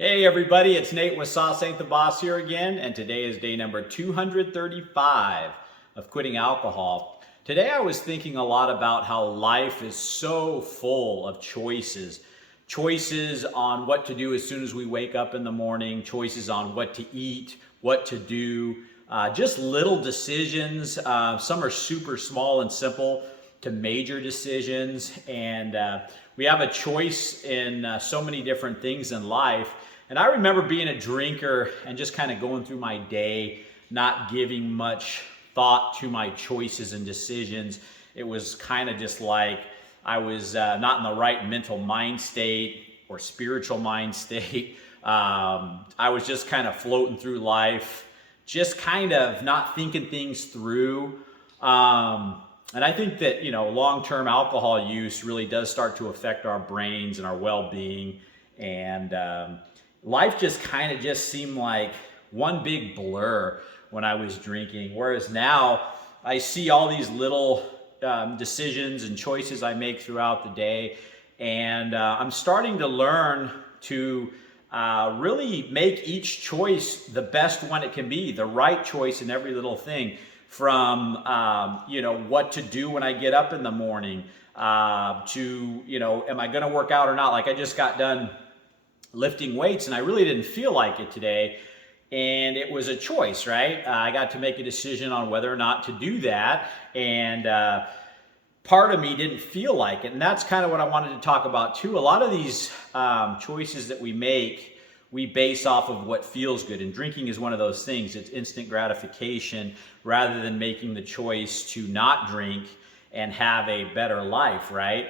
Hey everybody, it's Nate with Sauce Ain't the Boss here again, and today is day number 235 of quitting alcohol. Today I was thinking a lot about how life is so full of choices. Choices on what to do as soon as we wake up in the morning, choices on what to eat, what to do, just little decisions. Some are super small and simple to major decisions, and we have a choice in so many different things in life. And I remember being a drinker and just kind of going through my day, not giving much thought to my choices and decisions. It was kind of just like I was not in the right mental mind state or spiritual mind state. I was just kind of floating through life, just kind of not thinking things through. And I think that, long-term alcohol use really does start to affect our brains and our well-being. And life just kind of just seemed like one big blur when I was drinking. Whereas now I see all these little decisions and choices I make throughout the day. And I'm starting to learn to really make each choice the best one it can be, the right choice in every little thing. From, what to do when I get up in the morning to, am I going to work out or not? Like I just got done lifting weights and I really didn't feel like it today. And it was a choice, right? I got to make a decision on whether or not to do that. And part of me didn't feel like it. And that's kind of what I wanted to talk about too. A lot of these choices that we make, we base off of what feels good. And drinking is one of those things. It's instant gratification rather than making the choice to not drink and have a better life, right?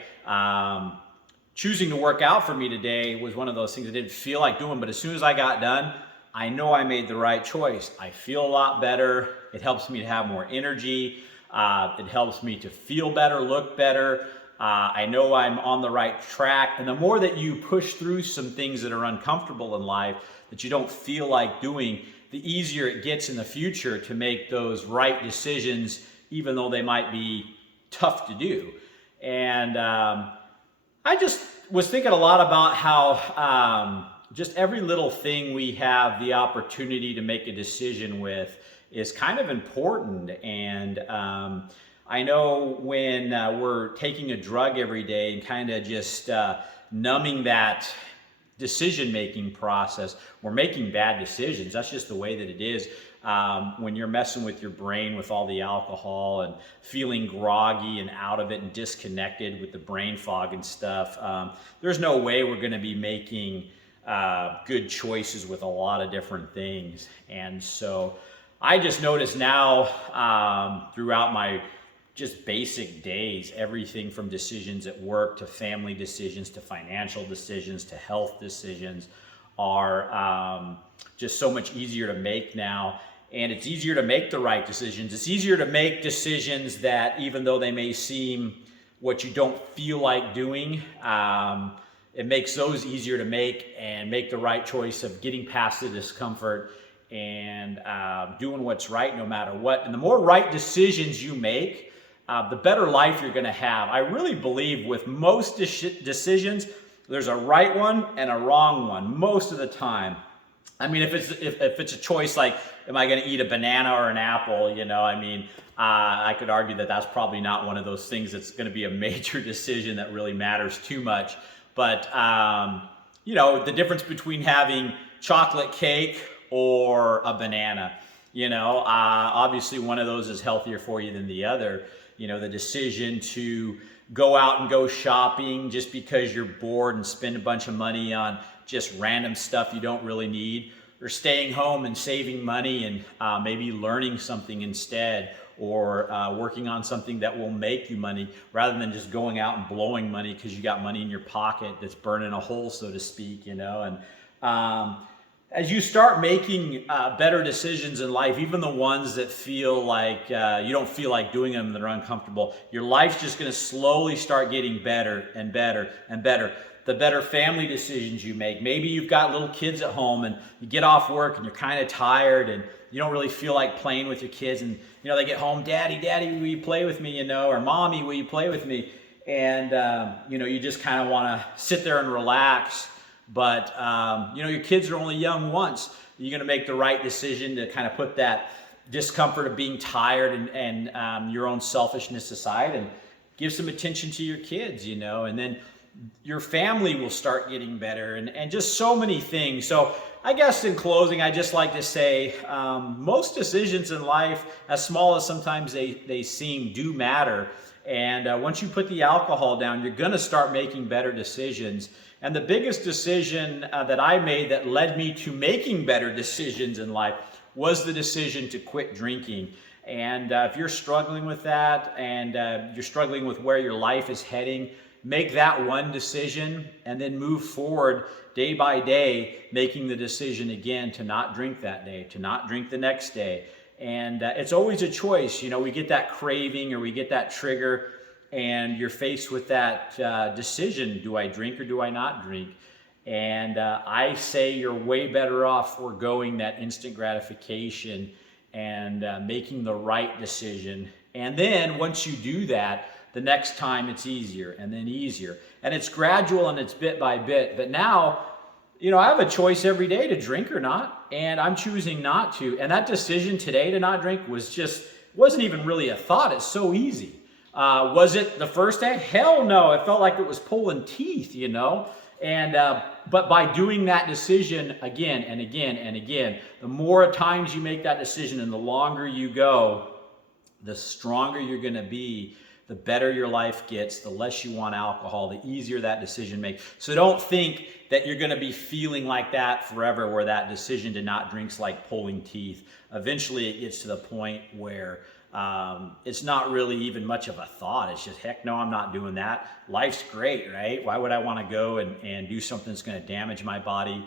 Choosing to work out for me today was one of those things I didn't feel like doing, but as soon as I got done, I know I made the right choice. I feel a lot better. It helps me to have more energy. It helps me to feel better, look better. I know I'm on the right track. And the more that you push through some things that are uncomfortable in life that you don't feel like doing, the easier it gets in the future to make those right decisions, even though they might be tough to do. And I just was thinking a lot about how just every little thing we have the opportunity to make a decision with is kind of important. And I know when we're taking a drug every day and kind of just numbing that decision-making process, we're making bad decisions. That's just the way that it is. When you're messing with your brain with all the alcohol and feeling groggy and out of it and disconnected with the brain fog and stuff, there's no way we're going to be making good choices with a lot of different things. And so I just notice now throughout my just basic days, everything from decisions at work to family decisions to financial decisions to health decisions are just so much easier to make now. And it's easier to make the right decisions. It's easier to make decisions that, even though they may seem what you don't feel like doing, it makes those easier to make and make the right choice of getting past the discomfort and doing what's right no matter what. And the more right decisions you make, the better life you're going to have. I really believe with most decisions, there's a right one and a wrong one most of the time. I mean, if it's a choice like, am I going to eat a banana or an apple? I could argue that that's probably not one of those things that's going to be a major decision that really matters too much. But, the difference between having chocolate cake or a banana, obviously one of those is healthier for you than the other. The decision to go out and go shopping just because you're bored and spend a bunch of money on just random stuff you don't really need, or staying home and saving money and maybe learning something instead, or working on something that will make you money rather than just going out and blowing money because you got money in your pocket that's burning a hole, so to speak, And as you start making better decisions in life, even the ones that feel like you don't feel like doing them, that are uncomfortable, your life's just going to slowly start getting better and better and better. The better family decisions you make. Maybe you've got little kids at home and you get off work and you're kind of tired and you don't really feel like playing with your kids, and they get home, Daddy, will you play with me, or Mommy, will you play with me? And you just kind of want to sit there and relax But, your kids are only young once. You're going to make the right decision to kind of put that discomfort of being tired and your own selfishness aside and give some attention to your kids, and then your family will start getting better and just so many things. So I guess in closing, I just like to say most decisions in life, as small as sometimes they seem, do matter. And once you put the alcohol down, you're going to start making better decisions. And the biggest decision that I made that led me to making better decisions in life was the decision to quit drinking. And if you're struggling with that and you're struggling with where your life is heading, make that one decision and then move forward day by day, making the decision again to not drink that day, to not drink the next day. And it's always a choice. We get that craving or we get that trigger and you're faced with that decision. Do I drink or do I not drink? And I say you're way better off foregoing that instant gratification and making the right decision. And then once you do that, the next time it's easier and then easier. And it's gradual and it's bit by bit. But now, I have a choice every day to drink or not, and I'm choosing not to. And that decision today to not drink wasn't even really a thought. It's so easy. Was it the first day? Hell no. It felt like it was pulling teeth, And but by doing that decision again and again and again, the more times you make that decision and the longer you go, the stronger you're going to be, the better your life gets, the less you want alcohol, the easier that decision makes. So don't think that you're going to be feeling like that forever, where that decision to not drink's like pulling teeth. Eventually it gets to the point where it's not really even much of a thought. It's just, heck no, I'm not doing that. Life's great, right? Why would I want to go and do something that's going to damage my body,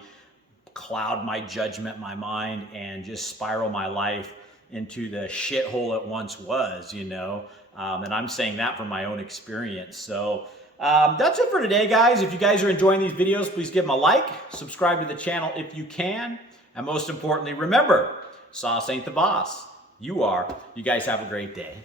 cloud my judgment, my mind, and just spiral my life into the shithole it once was, and I'm saying that from my own experience. So that's it for today, guys. If you guys are enjoying these videos, please give them a like, subscribe to the channel if you can, and most importantly, remember, sauce ain't the boss. You are. You guys have a great day.